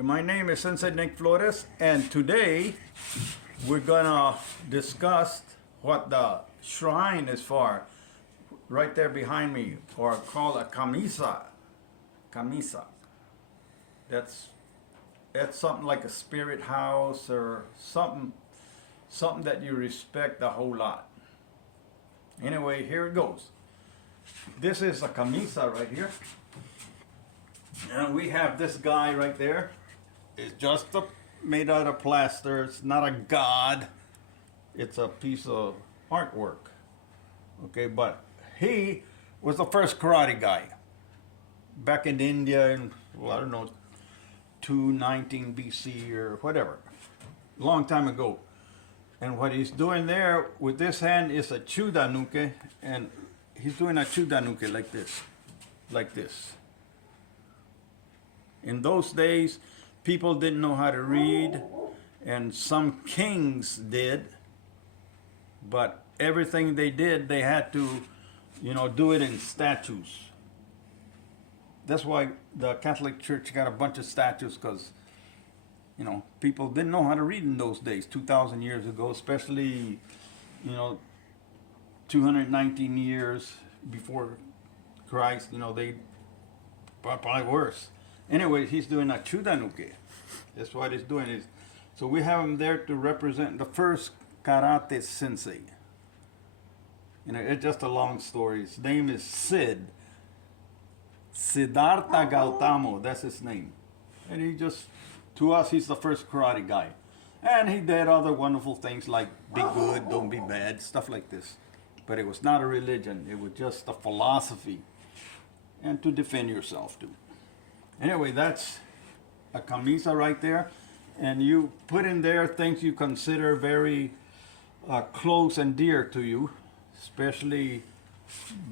Okay, my name is Sensei Nick Flores, and today we're gonna discuss what the shrine is for. Right there behind me, or called a KAMIZA. KAMIZA. That's something like a spirit house or something that you respect a whole lot. Anyway, here it goes. This is a KAMIZA right here. And we have this guy right there. It's just made out of plaster. It's not a god. It's a piece of artwork. Okay, but he was the first karate guy back in India in, well, I don't know, 219 BC or whatever, long time ago. And what he's doing there with this hand is a chudanuke, and he's doing a chudanuke like this. In those days, people didn't know how to read, and some kings did, but everything they did, they had to, do it in statues. That's why the Catholic Church got a bunch of statues, because, people didn't know how to read in those days, 2,000 years ago, especially, 219 years before Christ, they probably worse. Anyway, he's doing a chudanuke. That's what he's doing. So we have him there to represent the first karate sensei. It's just a long story. His name is Siddhartha Gautama. That's his name. And to us, he's the first karate guy. And he did other wonderful things like be good, don't be bad, stuff like this. But it was not a religion. It was just a philosophy. And to defend yourself too. Anyway, that's a KAMIZA right there. And you put in there things you consider very close and dear to you, especially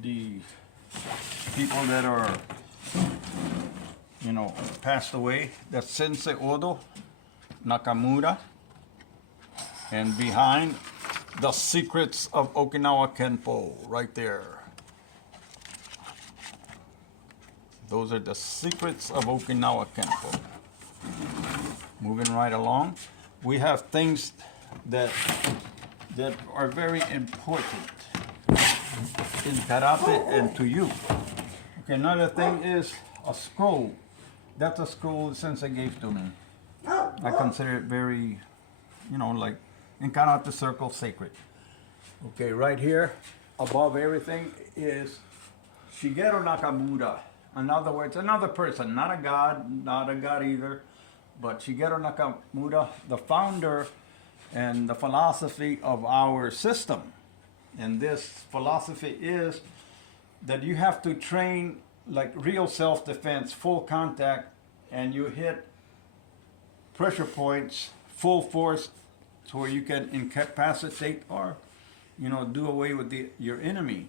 the people that are, passed away. That's Sensei Odo Nakamura. And behind, the secrets of Okinawa Kenpo, right there. Those are the secrets of Okinawa Kenpo. Moving right along, we have things that are very important in karate and to you. Okay, another thing is a scroll. That's a scroll the sensei gave to me. I consider it very, like in karate circle, sacred. Okay, right here, above everything is Shigeru Nakamura. In other words, another person, not a god either, but Shigeru Nakamura, the founder and the philosophy of our system. And this philosophy is that you have to train like real self-defense, full contact, and you hit pressure points, full force, so where you can incapacitate or, do away with your enemy.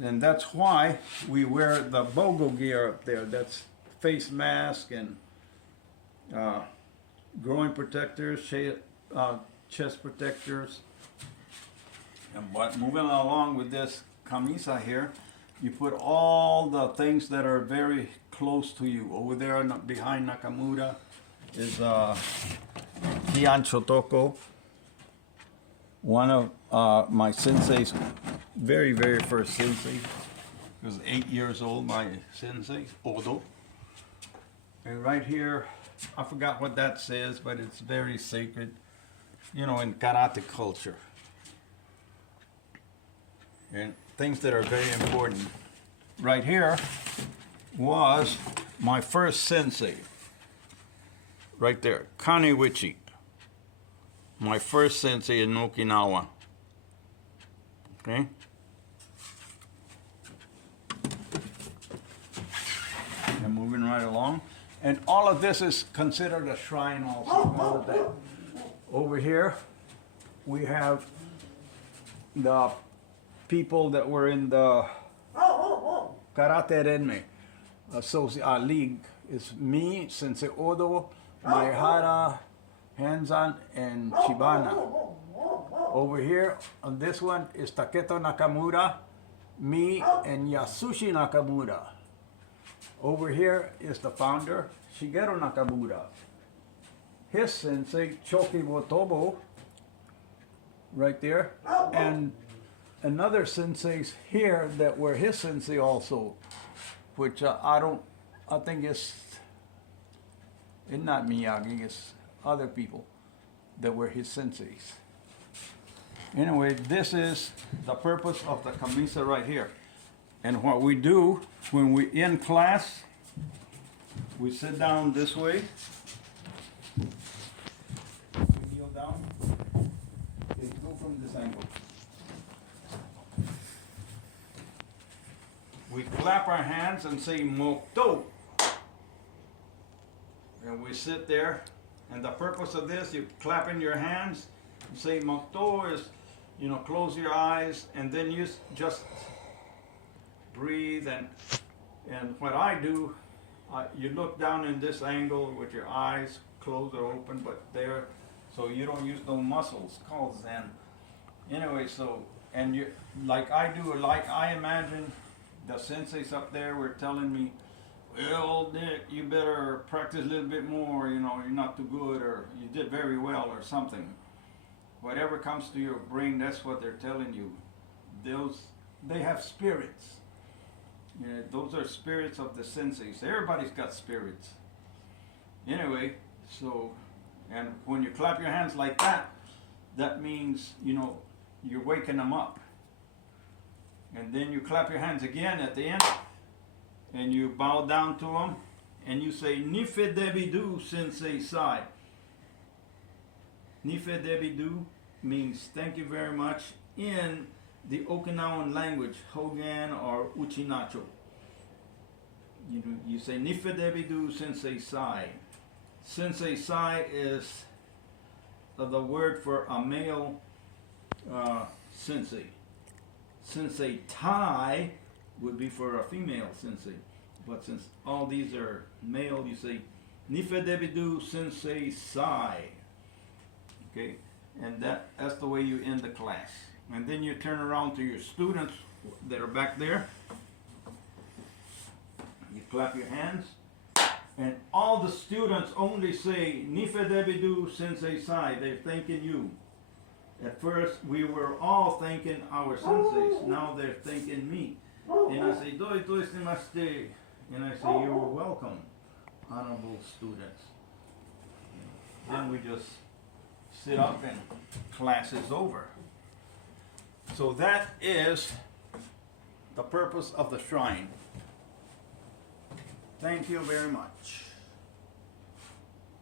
And that's why we wear the BOGO gear up there. That's face mask and groin protectors, chest protectors. But moving along with this KAMIZA here, you put all the things that are very close to you. Over there behind Nakamura is Kian Shotoko, one of my sensei's very, very first sensei. He was 8 years old, my sensei, Odo. And right here, I forgot what that says, but it's very sacred, in karate culture. And things that are very important. Right here was my first sensei. Right there, Kaniwichi. My first sensei in Okinawa. Okay? And moving right along. And all of this is considered a shrine also. All of that. Over here, we have the people that were in the Karate Renmei League. Is me, Sensei Odo, Maehara, Hanzan, and Shibana. Over here, on this one, is Taketo Nakamura, me, and Yasushi Nakamura. Over here is the founder, Shigeru Nakamura. His sensei, Choki Wotobo, right there, and another senseis here that were his sensei also, which I think it's not Miyagi, it's other people that were his senseis. Anyway, this is the purpose of the KAMIZA right here. And what we do when we in class, we sit down this way, we kneel down, and go from this angle. We clap our hands and say Mokto. And we sit there, and the purpose of this, you clap in your hands, you say Mokto is, close your eyes, and then you just breathe, and what I do, you look down in this angle with your eyes closed or open, but there, so you don't use no muscles, called Zen. Anyway, so, and you, like I do, like I imagine the senseis up there were telling me, well, Nick, you better practice a little bit more, you're not too good, or you did very well, or something. Whatever comes to your brain, that's what they're telling you. They have spirits. Yeah, those are spirits of the senseis. Everybody's got spirits. Anyway, so, and when you clap your hands like that, that means, you're waking them up. And then you clap your hands again at the end, and you bow down to them, and you say, Nife debidu sensei sai. Nife debidu means thank you very much in the Okinawan language, Hogan or Uchinacho. You say Nife debidu sensei sai. Sensei sai is the word for a male sensei. Sensei tai would be for a female sensei. But since all these are male, you say Nife debidu sensei sai. Okay, and that's the way you end the class. And then you turn around to your students that are back there. You clap your hands, and all the students only say Nife debidu sensei sai. They're thanking you. At first, we were all thanking our senseis. Now they're thanking me. And I say, Doi doi shimashite. And I say, you're welcome, honorable students. Then we just sit up and class is over. So that is the purpose of the shrine. Thank you very much.